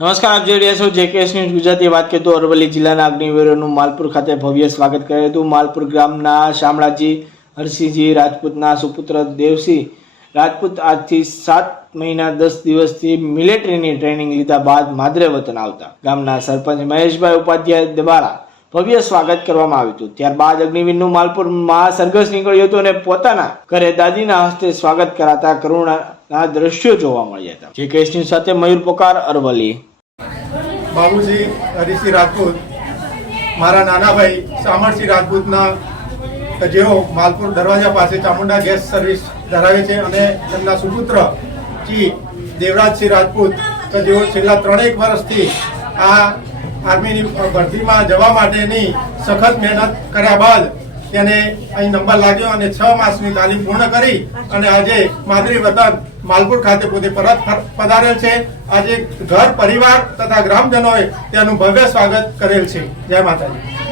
નમસ્કાર, આપ જોઈ રહ્યા છો જેકેએસ ન્યૂઝ ગુજરાતી. વાત કરીએ તો અરવલ્લી જિલ્લાના અગ્નિવીરોનું માલપુર ખાતે ભવ્ય સ્વાગત કરાયું હતું. માલપુર ગામના શામળાજી હરસિંહજી રાજપૂતના સુપુત્ર દેવસિંહ રાજપૂત આજથી 7 મહિના 10 દિવસથી મિલિટરીની ટ્રેનિંગ લીધા બાદ માદરે વતન આવતા ગામના સરપંચ મહેશભાઈ ઉપાધ્યાય દ્વારા ભવ્ય સ્વાગત કરવામાં આવ્યું હતું. ત્યારબાદ અગ્નિવીરનું માલપુરમાં સરઘસ નીકળ્યું હતું અને પોતાના ઘરે દાદીના હસ્તે સ્વાગત કરાતા કરુણાના દ્રશ્યો જોવા મળ્યા હતા. જેકેએસ ન્યૂઝ સાથે મયુર પોકાર, અરવલ્લી. બાબુજી હરિસિંહ રાજપૂત મારા નાના ભાઈ શામળસિંહ રાજપૂતના જેઓ માલપુર દરવાજા પાસે ચામુંડા ગેસ સર્વિસ ધરાવે છે અને તેમના સુપુત્ર શ્રી દેવરાજસિંહ રાજપૂત જેઓ છેલ્લા 3 વર્ષથી આ આર્મીની ભરતીમાં જવા માટેની સખત મહેનત કર્યા બાદ તેને અહીં નંબર લાગ્યો અને 6 માસની તાલીમ પૂર્ણ કરી અને આજે માદરી વતન માલપુર ખાતે પોતે પરત પધારેલ છે. આજે ઘર પરિવાર તથા ગ્રામજનોએ તેનું ભવ્ય સ્વાગત કરેલ છે. જય માતાજી.